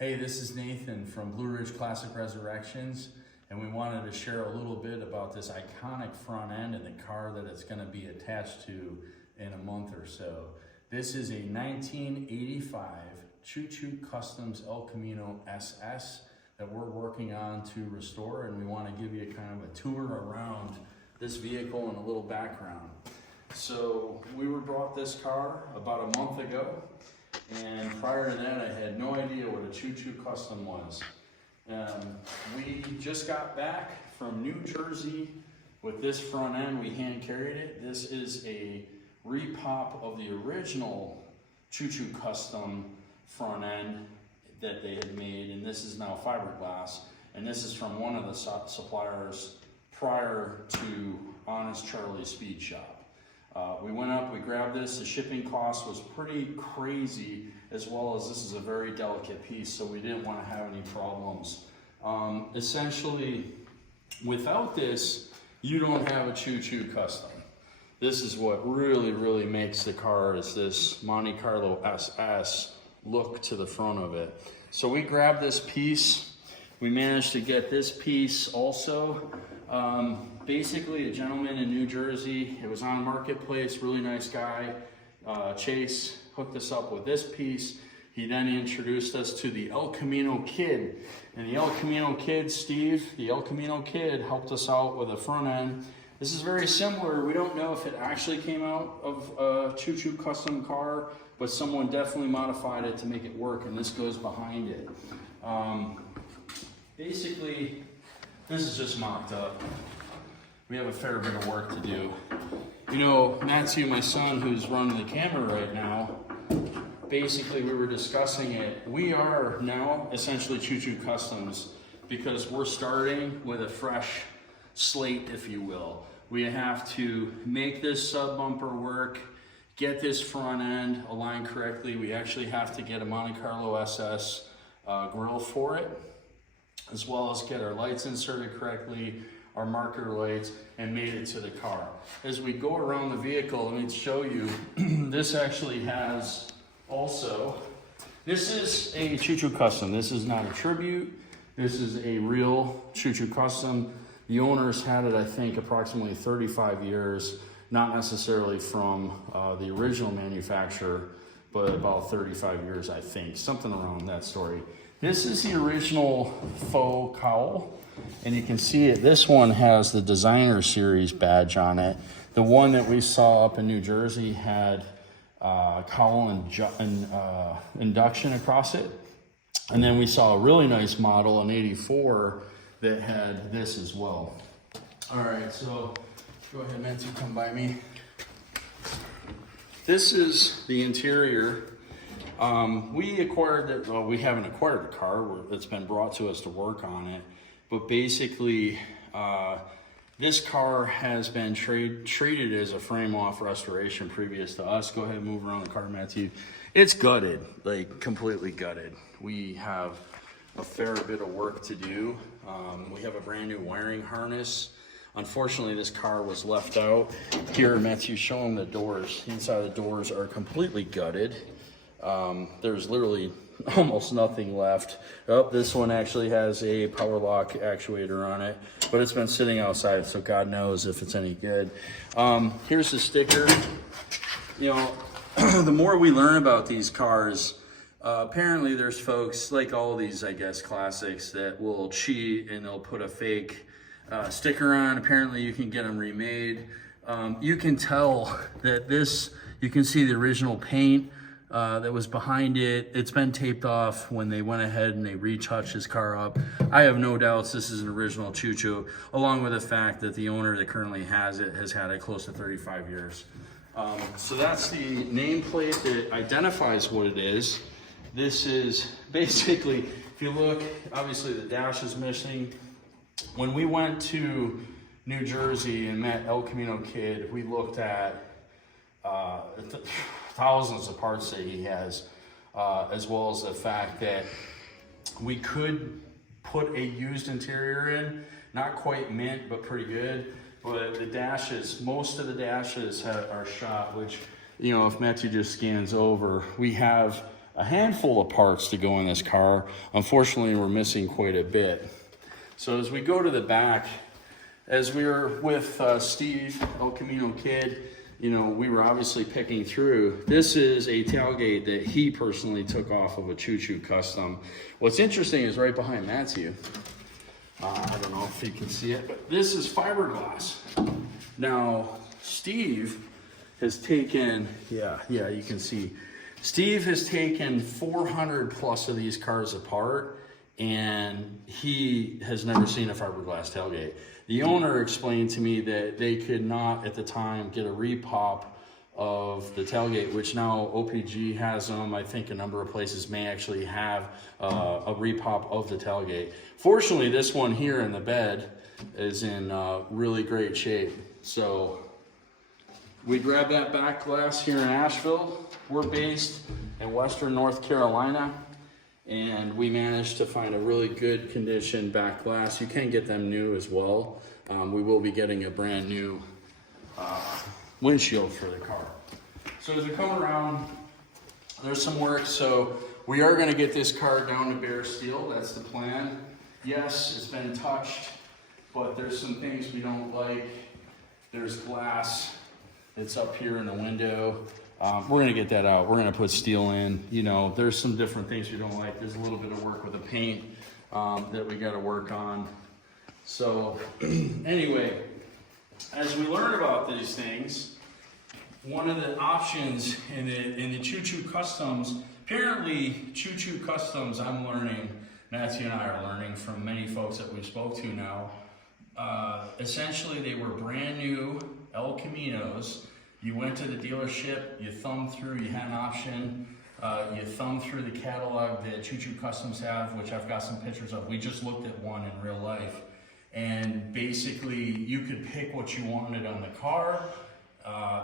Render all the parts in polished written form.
Hey, this is Nathan from Blue Ridge Classic Resurrections, and we wanted to share a little bit about this iconic front end and the car that it's going to be attached to in a month or so. This is a 1985 Choo Choo Customs El Camino SS that we're working on to restore, and we want to give you kind of a tour around this vehicle and a little background. So we were brought this car about a month ago, and prior to that I had no idea what a Choo Choo Custom was. We just got back from New Jersey with this front end. We hand carried it. This is a repop of the original Choo Choo Custom front end that they had made, and this is now fiberglass, and this is from one of the suppliers prior to Honest Charlie's Speed Shop. We went up, we grabbed this. The shipping cost was pretty crazy, as well as this is a very delicate piece, so we didn't want to have any problems. Essentially, without this, you don't have a Choo Choo Custom. This is what really makes the car, is this Monte Carlo SS look to the front of it. So we grabbed this piece. We managed to get this piece also. Basically a gentleman in New Jersey, it was on Marketplace, really nice guy. Chase hooked us up with this piece. He then introduced us to the El Camino Kid. And the El Camino Kid, Steve, the El Camino Kid helped us out with a front end. This is very similar. We don't know if it actually came out of a Choo Choo Custom car, but someone definitely modified it to make it work, and this goes behind it. Basically, this is just mocked up. We have a fair bit of work to do. You know, Matthew, my son, who's running the camera right now, basically we were discussing it. We are now essentially Choo Choo Customs because we're starting with a fresh slate, if you will. We have to make this sub bumper work, get this front end aligned correctly. We actually have to get a Monte Carlo SS grille for it, as well as get our lights inserted correctly, our marker lights, and made it to the car. As we go around the vehicle, let me show you, this actually has also, this is a Choo Choo Custom. This is not a tribute. This is a real Choo Choo Custom. The owners had it, I think, approximately 35 years, not necessarily from the original manufacturer, but about 35 years, I think, something around that story. This is the original faux cowl, and you can see it. This one has the Designer Series badge on it. The one that we saw up in New Jersey had cowl and induction across it. And then we saw a really nice model in '84 that had this as well. All right, so go ahead, Matthew, come by me. This is the interior. We acquired it, well, we haven't acquired the car, it's been brought to us to work on it. But basically, this car has been treated as a frame-off restoration previous to us. Go ahead and move around the car, Matthew. It's gutted, like completely gutted. We have a fair bit of work to do. We have a brand new wiring harness. Unfortunately, this car was left out. Here, Matthew, show them the doors. Inside the doors are completely gutted. There's literally almost nothing left. Oh, this one actually has a power lock actuator on it, but it's been sitting outside, so God knows if it's any good. Here's the sticker. You know, the more we learn about these cars, apparently there's folks, like all these, I guess, classics, that will cheat and they'll put a fake sticker on. Apparently you can get them remade. You can tell that this, you can see the original paint that was behind it. It's been taped off when they went ahead and they retouched this car up. I have no doubts this is an original Choo Choo, along with the fact that the owner that currently has it has had it close to 35 years. So that's the nameplate that identifies what it is. This is basically, if you look, obviously the dash is missing. When we went to New Jersey and met El Camino Kid, we looked at thousands of parts that he has, as well as the fact that we could put a used interior in, not quite mint, but pretty good. But the dashes, most of the dashes are shot, which, you know, if Matthew just scans over, we have a handful of parts to go in this car. Unfortunately, we're missing quite a bit. So as we go to the back, as we were with Steve, El Camino Kid, you know, we were obviously picking through. This is a tailgate that he personally took off of a Choo Choo custom. What's interesting is right behind Matthew, I don't know if you can see it, but this is fiberglass. Now, Steve has taken, yeah, you can see. Steve has taken 400 plus of these cars apart, and he has never seen a fiberglass tailgate. The owner explained to me that they could not, at the time, get a repop of the tailgate, which now OPG has them. I think a number of places may actually have a repop of the tailgate. Fortunately, this one here in the bed is in really great shape. So we grabbed that back glass here in Asheville. We're based in Western North Carolina, and we managed to find a really good condition back glass. You can get them new as well. We will be getting a brand new windshield for the car. So as we come around, there's some work. So we are gonna get this car down to bare steel. That's the plan. Yes, it's been touched, but there's some things we don't like. There's glass that's up here in the window. We're gonna get that out. We're gonna put steel in. You know, there's some different things we don't like. There's a little bit of work with the paint that we gotta work on. So anyway, as we learn about these things, one of the options in the Choo Choo Customs, apparently Choo Choo Customs, I'm learning, Matthew and I are learning from many folks that we've spoke to now, essentially they were brand new El Caminos. You went to the dealership, you thumbed through, you had an option, you thumbed through the catalog that Choo Choo Customs have, which I've got some pictures of. We just looked at one in real life. And basically you could pick what you wanted on the car.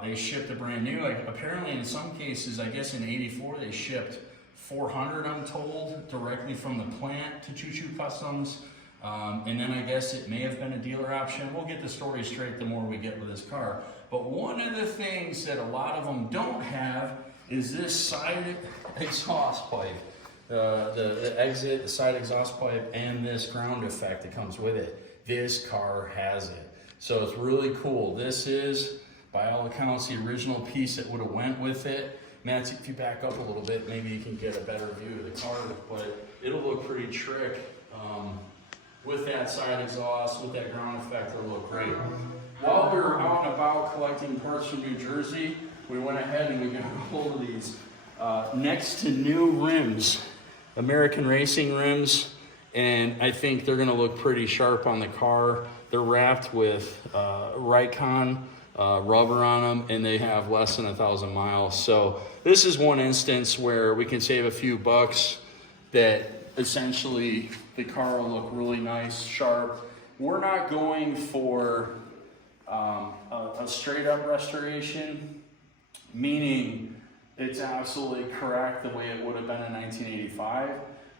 They shipped a brand new. Apparently in some cases, I guess in '84, they shipped 400, I'm told, directly from the plant to Choo Choo Customs. And then I guess it may have been a dealer option. We'll get the story straight the more we get with this car. But one of the things that a lot of them don't have is this side exhaust pipe. The exit, the side exhaust pipe, and this ground effect that comes with it. This car has it. So it's really cool. This is, by all accounts, the original piece that would have went with it. Matt, if you back up a little bit, maybe you can get a better view of the car, but it'll look pretty trick. With that side exhaust, with that ground effect, it'll look great. While we were out and about collecting parts from New Jersey, we went ahead and we got a hold of these next to new rims, American Racing rims, and I think they're gonna look pretty sharp on the car. They're wrapped with Raycon rubber on them, and they have less than 1,000 miles. So this is one instance where we can save a few bucks that essentially the car will look really nice, sharp. We're not going for a straight up restoration, meaning it's absolutely correct the way it would have been in 1985.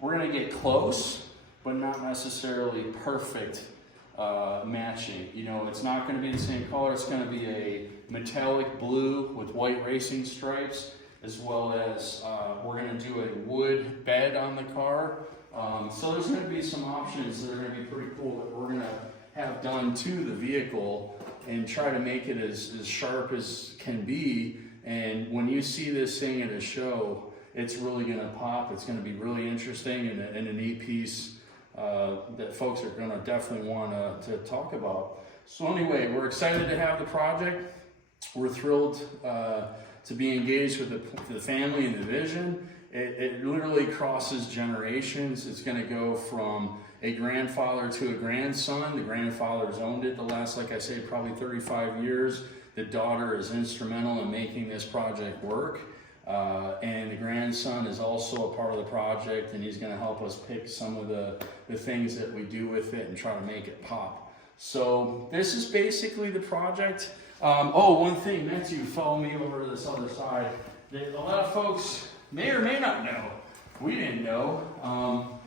We're gonna get close, but not necessarily perfect matching. You know, it's not gonna be the same color. It's gonna be a metallic blue with white racing stripes, as well as we're gonna do a wood bed on the car. So there's gonna be some options that are gonna be pretty cool that we're gonna have done to the vehicle and try to make it as sharp as can be. And when you see this thing at a show, it's really gonna pop. It's gonna be really interesting and a neat piece that folks are gonna definitely want to talk about. So anyway, we're excited to have the project. We're thrilled to be engaged with the family and the vision. It literally crosses generations. It's gonna go from a grandfather to a grandson. The grandfather's owned it the last, like I say, probably 35 years. The daughter is instrumental in making this project work. And the grandson is also a part of the project, and he's gonna help us pick some of the things that we do with it and try to make it pop. So this is basically the project. One thing, Matthew, follow me over to this other side. A lot of folks may or may not know, we didn't know.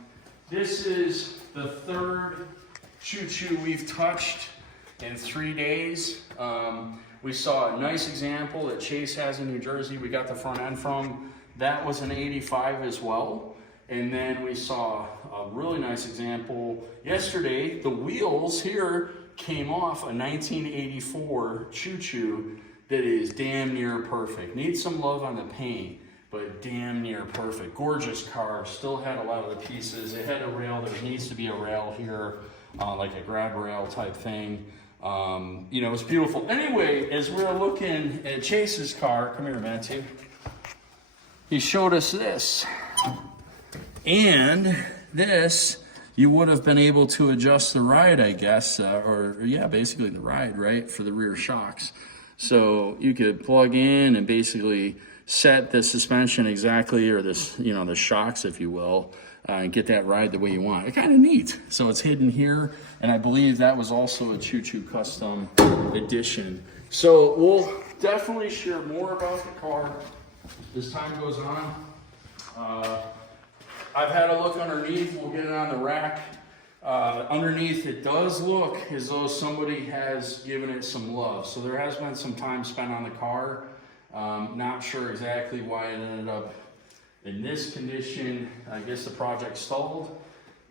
This is the third Choo Choo we've touched in 3 days. We saw a nice example that Chase has in New Jersey. We got the front end from, That was an 85 as well. And then we saw a really nice example yesterday. The wheels here came off a 1984 Choo Choo that is damn near perfect. Needs some love on the paint, but damn near perfect. Gorgeous car, still had a lot of the pieces. It had a rail, there needs to be a rail here, like a grab rail type thing. You know, it's beautiful. Anyway, as we're looking at Chase's car, come here, Matthew. He showed us this. And this, you would have been able to adjust the ride, I guess, or yeah, basically the ride, right, for the rear shocks. So you could plug in and basically set the suspension exactly, or this, you know, the shocks, if you will, and get that ride the way you want. It's kind of neat. So it's hidden here, and I believe that was also a Choo Choo custom edition. So we'll definitely share more about the car as time goes on. I've had a look underneath. We'll get it on the rack. Underneath, it does look as though somebody has given it some love. So there has been some time spent on the car. Not sure exactly why it ended up in this condition. I guess the project stalled,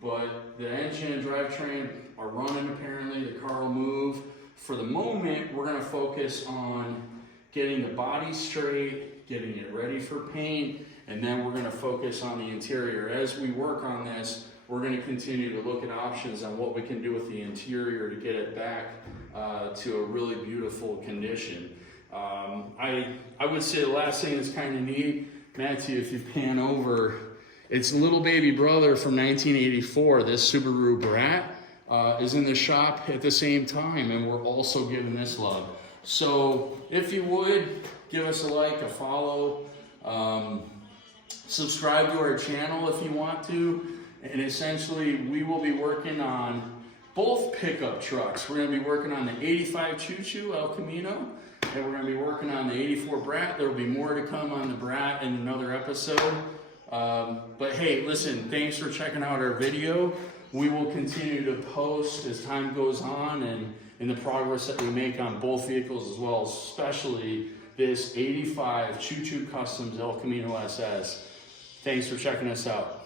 but the engine and drivetrain are running apparently. The car will move. For the moment, we're gonna focus on getting the body straight, getting it ready for paint, and then we're gonna focus on the interior. As we work on this, we're gonna continue to look at options on what we can do with the interior to get it back to a really beautiful condition. I would say the last thing that's kind of neat, Matthew, if you pan over, it's little baby brother from 1984, this Subaru Brat, is in the shop at the same time, and we're also giving this love. So if you would, give us a like, a follow, subscribe to our channel if you want to, and essentially we will be working on both pickup trucks. We're going to be working on the 85 Choo Choo El Camino, and we're going to be working on the 84 Brat. There will be more to come on the Brat in another episode. But hey, listen, thanks for checking out our video. We will continue to post as time goes on and in the progress that we make on both vehicles as well, especially this 85 Choo Choo Customs El Camino SS. Thanks for checking us out.